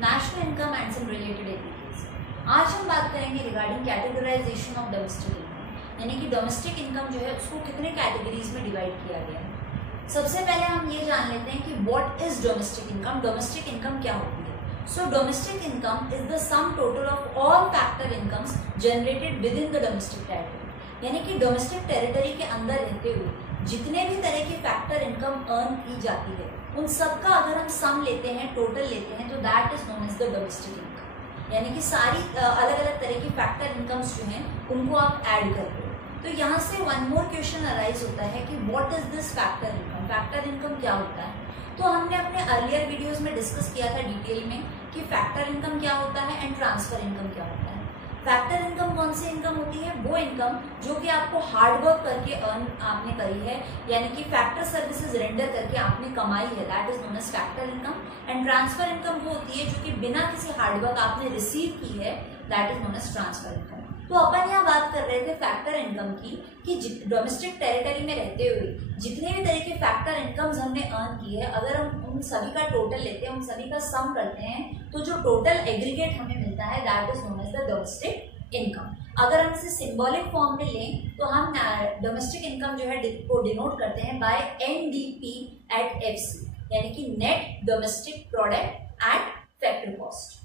National income and some related entities. आज हम बात करेंगे regarding categorisation of domestic income, यानी कि डोमेस्टिक इनकम जो है उसको कितने कैटेगरीज में डिवाइड किया गया है। सबसे पहले हम ये जान लेते हैं कि what is domestic income. Domestic income क्या होती है? So domestic income is the sum total of all factor incomes generated within the domestic territory, यानी कि डोमेस्टिक टेरिटरी के अंदर रहते हुए जितने भी तरह की फैक्टर इनकम अर्न की जाती है उन सबका अगर हम सम लेते हैं, टोटल लेते हैं, तो that is known as the domestic income. यानी कि सारी अलग अलग तरह की फैक्टर इनकम्स जो हैं उनको आप ऐड करते हो। तो यहाँ से वन मोर क्वेश्चन अराइज होता है कि what is this factor income. Factor income क्या होता है? तो हमने अपने अर्लियर वीडियोस में डिस्कस किया था डिटेल में कि फैक्टर इनकम क्या होता है एंड ट्रांसफर इनकम क्या होता है। फैक्टर इनकम कौन सी इनकम होती है? वो इनकम जो कि आपको हार्ड वर्क करके अर्न आपने करी है, यानी कि फैक्टर सर्विसेज रेंडर करके आपने कमाई है, that is known age factor income. And transfer income वो होती है जो कि बिना किसी हार्ड वर्क आपने रिसीव की है, that is known as transfer income. तो अपन यहाँ बात कर रहे थे फैक्टर इनकम की कि डोमेस्टिक टेरिटरी में रहते हुए जितने भी तरह के फैक्टर इनकम्स हमने अर्न की है, अगर हम उन सभी का टोटल लेते हैं, उन सभी का सम करते हैं, तो जो टोटल एग्रीगेट हमें मिलता है that is known as the domestic income. अगर हम इसे सिंबॉलिक फॉर्म में लें तो हम डोमेस्टिक इनकम जो है को डिनोट करते हैं बाय NDP एट FC, यानी कि net domestic product at factor cost.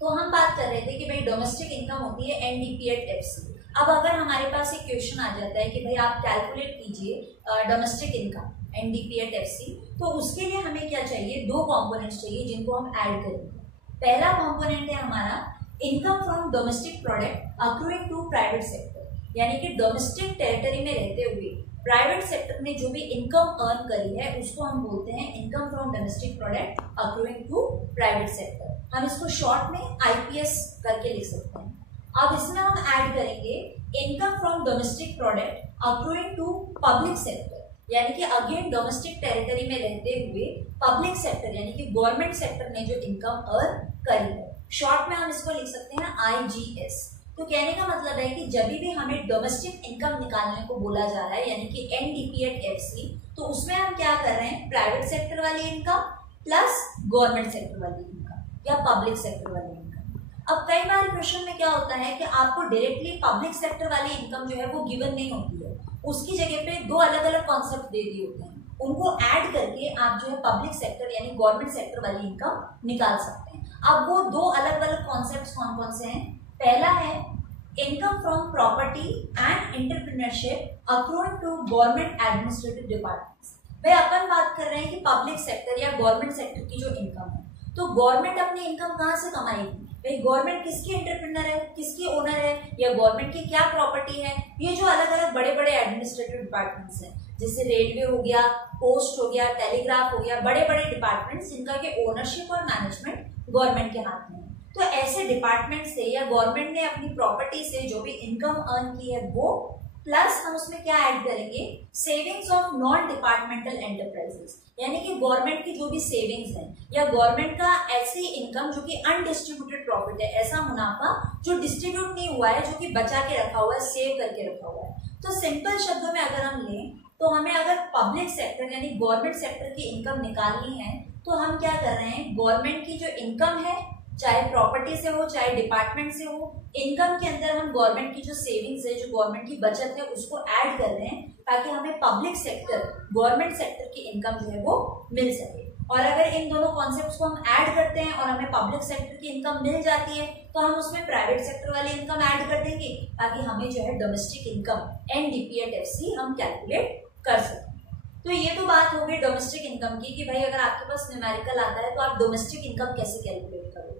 तो हम बात कर रहे थे कि भाई डोमेस्टिक इनकम होती है NDP एट FC। अब अगर हमारे पास एक क्वेश्चन आ जाता है कि भाई आप कैलकुलेट कीजिए domestic income NDP at FC, तो उसके लिए हमें क्या चाहिए? दो कंपोनेंट्स चाहिए जिनको हम ऐड करेंगे। पहला कंपोनेंट है हमारा income from domestic product accruing to private sector, यानी कि डोमेस्टिक टेरिटरी में रहते हुए प्राइवेट सेक्टर ने जो भी इनकम अर्न करी है उसको हम बोलते हैं income from domestic product accruing to private sector. हम इसको शॉर्ट में IPS करके लिख सकते हैं। अब इसमें हम ऐड करेंगे income from domestic product accruing to public sector, यानी कि अगेन डोमेस्टिक टेरिटरी में रहते हुए पब्लिक सेक्टर यानी कि गवर्नमेंट सेक्टर ने जो इनकम अर्न करी है, शॉर्ट में हम इसको लिख सकते हैं IGS। तो कहने का मतलब है कि जब भी हमें डोमेस्टिक इनकम निकालने को बोला जा रहा है, यानी कि NDP एट FC, तो उसमें हम क्या कर रहे हैं? प्राइवेट सेक्टर वाली इनकम प्लस गवर्नमेंट सेक्टर वाली इनकम या पब्लिक सेक्टर वाली इनकम। अब कई बार क्वेश्चन में क्या होता है कि आपको डायरेक्टली पब्लिक सेक्टर वाली इनकम जो है वो गिवन नहीं होती है, उसकी जगह पे दो अलग अलग कॉन्सेप्ट दे दिए होते हैं, उनको ऐड करके आप जो है पब्लिक सेक्टर यानी गवर्नमेंट सेक्टर वाली इनकम निकाल सकते हैं। अब वो दो अलग अलग कॉन्सेप्ट कौन कौन से हैं? पहला है income from property and entrepreneurship accruing to government administrative departments. भाई अपन बात कर रहे हैं कि पब्लिक सेक्टर या गवर्नमेंट सेक्टर की जो इनकम है, तो गवर्नमेंट अपनी इनकम कहाँ से कमाएगी? भाई गवर्नमेंट किसकी एंटरप्रेन्योर है, किसकी ओनर है, या गवर्नमेंट की क्या प्रॉपर्टी है? ये जो अलग अलग बड़े बड़े एडमिनिस्ट्रेटिव डिपार्टमेंट्स हैं, जैसे रेलवे हो गया, पोस्ट हो गया, टेलीग्राफ हो गया, बड़े बड़े डिपार्टमेंट्स जिनका के ओनरशिप और मैनेजमेंट गवर्नमेंट के हाथ में है। तो ऐसे डिपार्टमेंट से या गवर्नमेंट ने अपनी प्रॉपर्टी से जो भी इनकम अर्न की है वो, प्लस हम उसमें क्या ऐड करेंगे? Savings of non departmental enterprises, यानी कि गवर्नमेंट की जो भी सेविंग्स है या गवर्नमेंट का ऐसी इनकम जो कि अनडिस्ट्रीब्यूटेड प्रॉफिट है, ऐसा मुनाफा जो डिस्ट्रीब्यूट नहीं हुआ है, जो कि बचा के रखा हुआ है, सेव करके रखा हुआ है। तो सिंपल शब्दों में अगर हम लें तो हमें अगर पब्लिक सेक्टर यानी गवर्नमेंट सेक्टर की इनकम निकालनी है, तो हम क्या कर रहे हैं? गवर्नमेंट की जो इनकम है, चाहे प्रॉपर्टी से हो चाहे डिपार्टमेंट से हो, इनकम के अंदर हम गवर्नमेंट की जो सेविंग्स है, जो गवर्नमेंट की बचत है, उसको ऐड कर रहे हैं ताकि हमें पब्लिक सेक्टर गवर्नमेंट सेक्टर की इनकम जो है वो मिल सके। और अगर इन दोनों कॉन्सेप्ट्स को हम ऐड करते हैं और हमें पब्लिक सेक्टर की इनकम मिल जाती है, तो हम उसमें प्राइवेट सेक्टर वाली इनकम ऐड कर देंगे ताकि हमें जो है domestic income NDP at FC हम कैलकुलेट कर सकते हैं। तो ये तो बात हो गई डोमेस्टिक इनकम की कि भाई अगर आपके पास न्यूमेरिकल आता है तो आप डोमेस्टिक इनकम कैसे कैलकुलेट करोगे।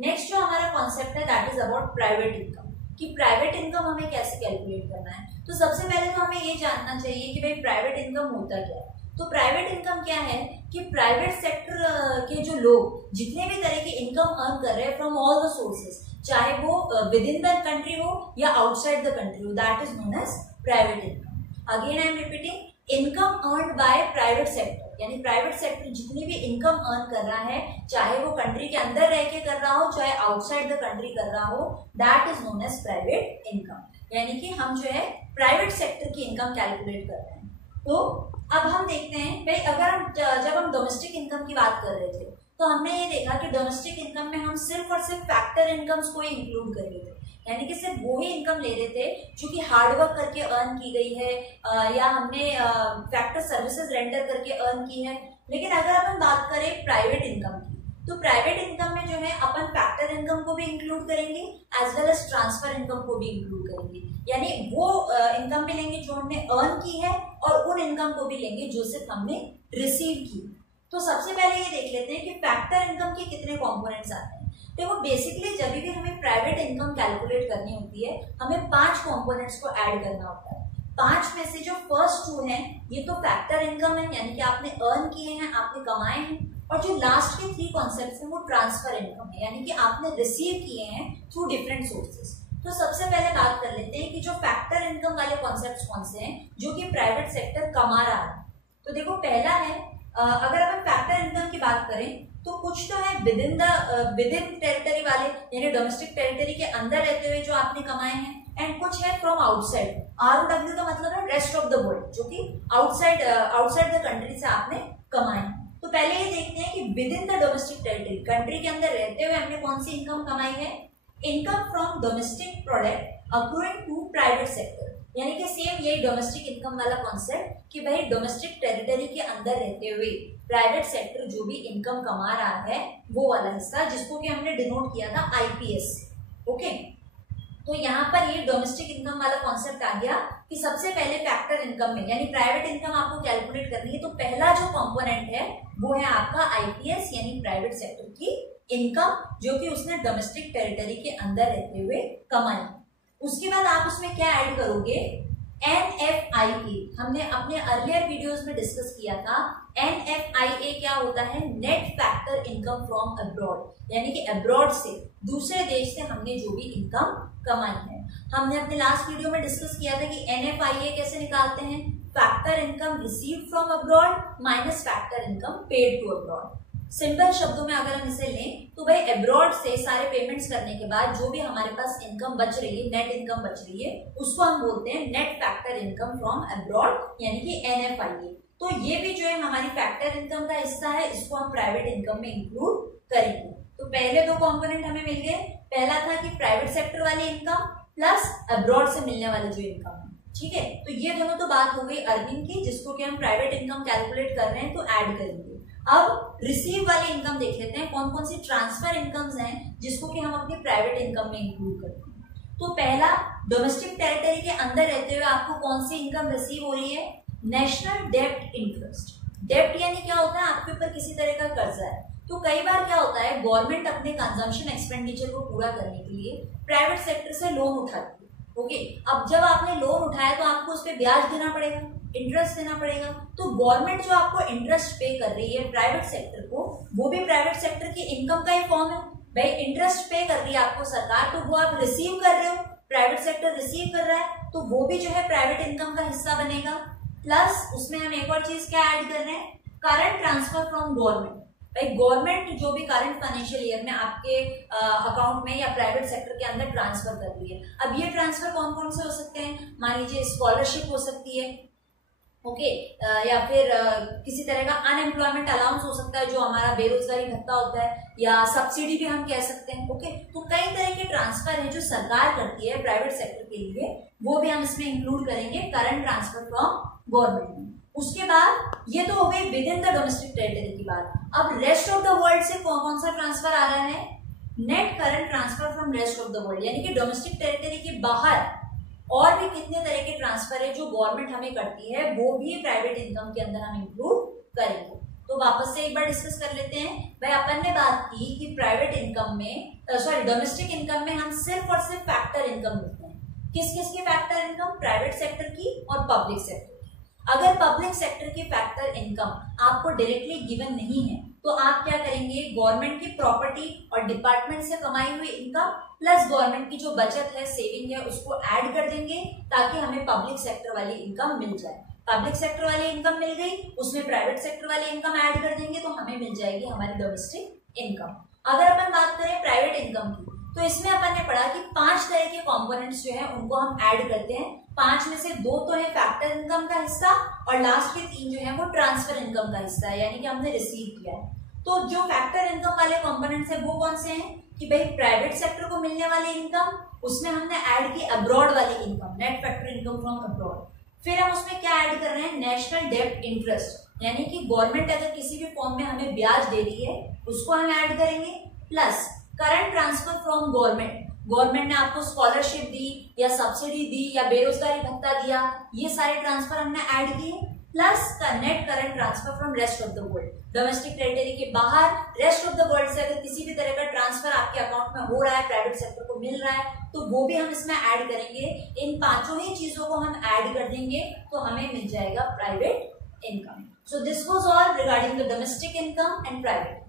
नेक्स्ट जो हमारा कॉन्सेप्ट है that is about private income, कि प्राइवेट इनकम हमें कैसे कैलकुलेट करना है। तो सबसे पहले तो हमें ये जानना चाहिए कि भाई प्राइवेट इनकम होता क्या है। तो प्राइवेट इनकम क्या है कि प्राइवेट सेक्टर के जो लोग जितने भी तरह की इनकम अर्न कर रहे हैं फ्रॉम ऑल द सोर्सेज, चाहे वो विद इन द कंट्री हो या आउटसाइड द कंट्री हो, that is known as private income. Again I am repeating, income earn by private sector, यानी प्राइवेट सेक्टर जितनी भी इनकम अर्न कर रहा है, चाहे वो कंट्री के अंदर रह के कर रहा हो चाहे आउटसाइड द कंट्री कर रहा हो, that is known as private income. यानी कि हम जो है प्राइवेट सेक्टर की इनकम कैलकुलेट कर रहे हैं। तो अब हम देखते हैं भाई, अगर हम जब हम डोमेस्टिक इनकम की बात कर रहे थे तो हमने ये देखा कि डोमेस्टिक इनकम में हम सिर्फ और सिर्फ फैक्टर इनकम्स को ही इंक्लूड कर रहे थे, यानी कि सिर्फ वो ही इनकम ले रहे थे जो कि हार्डवर्क करके अर्न की गई है या हमने फैक्टर सर्विसेज रेंडर करके अर्न की है। लेकिन अगर अपन बात करें प्राइवेट इनकम की, तो प्राइवेट इनकम में जो है अपन फैक्टर इनकम को भी इंक्लूड करेंगे as well as transfer income को भी इंक्लूड करेंगे, यानी वो इनकम भी लेंगे जो हमने अर्न की है और उन इनकम को भी लेंगे जो सिर्फ हमने रिसीव की। तो सबसे पहले ये देख लेते हैं कि फैक्टर इनकम के कितने कॉम्पोनेंट्स आते हैं। देखो बेसिकली जब भी हमें प्राइवेट इनकम कैलकुलेट करनी होती है हमें 5 कॉम्पोनेंट्स को ऐड करना होता है। 5 में से जो फर्स्ट 2 हैं ये तो फैक्टर इनकम है, यानी कि आपने अर्न किए हैं, आपने कमाए हैं, और जो लास्ट के 3 कॉन्सेप्ट्स हैं वो ट्रांसफर इनकम है, यानी कि आपने रिसीव किए हैं थ्रू डिफरेंट सोर्सेज। तो सबसे पहले बात कर लेते हैं कि जो फैक्टर इनकम वाले कॉन्सेप्ट्स कौन से हैं जो कि प्राइवेट सेक्टर कमा रहा है। तो देखो पहला है, अगर अपन फैक्टर इनकम की बात करें तो कुछ तो है विद इन टेरिटरी वाले, यानी डोमेस्टिक टेरिटरी के अंदर रहते हुए जो आपने कमाए हैं, एंड कुछ है फ्रॉम आउटसाइड। ROW का मतलब है रेस्ट ऑफ द वर्ल्ड, जो कि आउटसाइड द कंट्री से आपने कमाए हैं। तो पहले ये देखते हैं कि with in the domestic territory, country के अंदर रहते हुए हमने कौन सी इनकम कमाई है। Income from domestic product accruing to private sector, यानी कि सेम यही डोमेस्टिक इनकम वाला कॉन्सेप्ट कि भाई डोमेस्टिक टेरिटरी के अंदर रहते हुए प्राइवेट सेक्टर जो भी इनकम कमा रहा है वो वाला हिस्सा, जिसको कि हमने डिनोट किया था IPS। ओके, तो यहाँ पर ये डोमेस्टिक इनकम वाला कॉन्सेप्ट आ गया कि सबसे पहले फैक्टर इनकम में, यानी प्राइवेट इनकम आपको कैलकुलेट करनी है, तो पहला जो कंपोनेंट है वो है आपका IPS, यानी प्राइवेट सेक्टर की इनकम जो कि उसने डोमेस्टिक टेरिटरी के अंदर रहते हुए कमाई। उसके बाद आप उसमें क्या ऐड करोगे, NFIA। हमने अपने अर्लियर वीडियोस में डिस्कस किया था NFIA क्या होता है, net factor income from abroad, यानी कि अब्रॉड से, दूसरे देश से हमने जो भी इनकम कमाई है। हमने अपने लास्ट वीडियो में डिस्कस किया था कि NFIA कैसे निकालते हैं, factor income received from abroad minus factor income paid to abroad. Simple शब्दों में अगर हम इसे लें तो भाई अब्रॉड से सारे पेमेंट्स करने के बाद जो भी हमारे पास इनकम बच रही है, नेट इनकम बच रही है, उसको हम बोलते हैं net factor income from abroad, यानी कि NFIA। तो ये भी जो है हमारी फैक्टर इनकम का हिस्सा है, इसको हम प्राइवेट इनकम में इंक्लूड करेंगे। तो पहले 2 कंपोनेंट हमें मिल गए, पहला था कि प्राइवेट सेक्टर वाली इनकम प्लस अब्रॉड से मिलने वाली जो इनकम है, ठीक है। तो ये दोनों तो बात हो गई अर्निंग की, जिसको कि हम प्राइवेट इनकम कैलकुलेट कर रहे हैं तो ऐड करेंगे। अब रिसीव वाली इनकम देख लेते हैं, कौन कौन सी ट्रांसफर इनकम्स हैं जिसको कि हम अपनी प्राइवेट इनकम में इंक्लूड करते हैं। तो पहला, डोमेस्टिक टेरिटरी के अंदर रहते हुए आपको कौन सी इनकम रिसीव हो रही है, नेशनल डेब्ट इंटरेस्ट। डेब्ट यानी क्या होता है, आपके ऊपर किसी तरह का कर्जा है। तो कई बार क्या होता है, गवर्नमेंट अपने कंजम्पशन एक्सपेंडिचर को पूरा करने के लिए प्राइवेट सेक्टर से लोन उठाती है। ओके, अब जब आपने लोन उठाया तो आपको उस पर ब्याज देना पड़ेगा, इंटरेस्ट देना पड़ेगा। तो गवर्नमेंट जो आपको इंटरेस्ट पे कर रही है प्राइवेट सेक्टर को, वो भी प्राइवेट सेक्टर की इनकम का ही फॉर्म है। भाई इंटरेस्ट पे कर रही है आपको सरकार, तो वो आप रिसीव कर रहे हो, प्राइवेट सेक्टर रिसीव कर रहा है, तो वो भी जो है प्राइवेट इनकम का हिस्सा बनेगा। प्लस उसमें हम एक और चीज क्या ऐड कर रहे हैं, करंट ट्रांसफर फ्रॉम गवर्नमेंट। भाई गवर्नमेंट जो भी करंट फाइनेंशियल ईयर में आपके अकाउंट में या प्राइवेट सेक्टर के अंदर ट्रांसफर कर रही है। अब ये ट्रांसफर कौन कौन से हो सकते हैं, मान लीजिए स्कॉलरशिप हो सकती है, ओके, या फिर किसी तरह का अनएम्प्लॉयमेंट अलाउंस हो सकता है जो हमारा बेरोजगारी भत्ता होता है, या सब्सिडी भी हम कह सकते हैं। ओके, तो कई तरह के ट्रांसफर है जो सरकार करती है प्राइवेट सेक्टर के लिए, वो भी हम इसमें इंक्लूड करेंगे करंट ट्रांसफर फ्रॉम गवर्नमेंट। उसके बाद ये तो हो गई with in the domestic territory की बात। अब रेस्ट ऑफ द वर्ल्ड से कौन सा ट्रांसफर आ रहा है, net current transfer from rest of the world, यानी कि डोमेस्टिक टेरिटरी के बाहर और भी कितने तरह के ट्रांसफर है जो गवर्नमेंट हमें करती है, वो भी प्राइवेट इनकम के अंदर हम इंक्लूड करेंगे। तो वापस से एक बार डिस्कस कर लेते हैं। भाई अपन ने बात की कि प्राइवेट इनकम में, डोमेस्टिक इनकम में हम सिर्फ और सिर्फ फैक्टर इनकम लेते हैं। किस किस की फैक्टर इनकम, प्राइवेट सेक्टर की और पब्लिक सेक्टर की। अगर पब्लिक सेक्टर की फैक्टर इनकम आपको डायरेक्टली गिवन नहीं है तो आप क्या करेंगे, गवर्नमेंट की प्रॉपर्टी और डिपार्टमेंट से कमाई हुई इनकम प्लस गवर्नमेंट की जो बचत है, सेविंग है, उसको ऐड कर देंगे ताकि हमें पब्लिक सेक्टर वाली इनकम मिल जाए। पब्लिक सेक्टर वाली इनकम मिल गई, उसमें प्राइवेट सेक्टर वाली इनकम ऐड कर देंगे तो हमें मिल जाएगी हमारी डोमेस्टिक इनकम। अगर अपन बात करें प्राइवेट इनकम की, तो इसमें अपन ने पढ़ा कि 5 तरह के कंपोनेंट्स जो है उनको हम ऐड करते हैं। 5 में से 2 तो है फैक्टर इनकम का हिस्सा और लास्ट के 3 जो है वो ट्रांसफर इनकम का हिस्सा है, यानी कि हमने रिसीव किया है। तो जो फैक्टर इनकम वाले कंपोनेंट्स है वो कौन से हैं कि भाई प्राइवेट सेक्टर को मिलने वाली इनकम, उसमें हमने ऐड की अब्रॉड वाली income, net factor income from abroad. फिर हम उसमें क्या ऐड कर रहे हैं, नेशनल डेब्ट इंटरेस्ट, यानी कि गवर्नमेंट अगर किसी भी फॉर्म में हमें ब्याज दे रही है उसको हम ऐड करेंगे, plus current transfer from government, government ने आपको स्कॉलरशिप दी या सब्सिडी दी या बेरोजगारी भत्ता दिया, ये सारे ट्रांसफर हमने ऐड किए, प्लस का net current transfer from rest of the world, domestic territory के बाहर रेस्ट ऑफ द वर्ल्ड से अगर किसी भी तरह का ट्रांसफर आपके अकाउंट में हो रहा है, प्राइवेट सेक्टर को मिल रहा है, तो वो भी हम इसमें ऐड करेंगे। इन पांचों ही चीजों को हम ऐड कर देंगे तो हमें मिल जाएगा private income. So this was all regarding the domestic income and private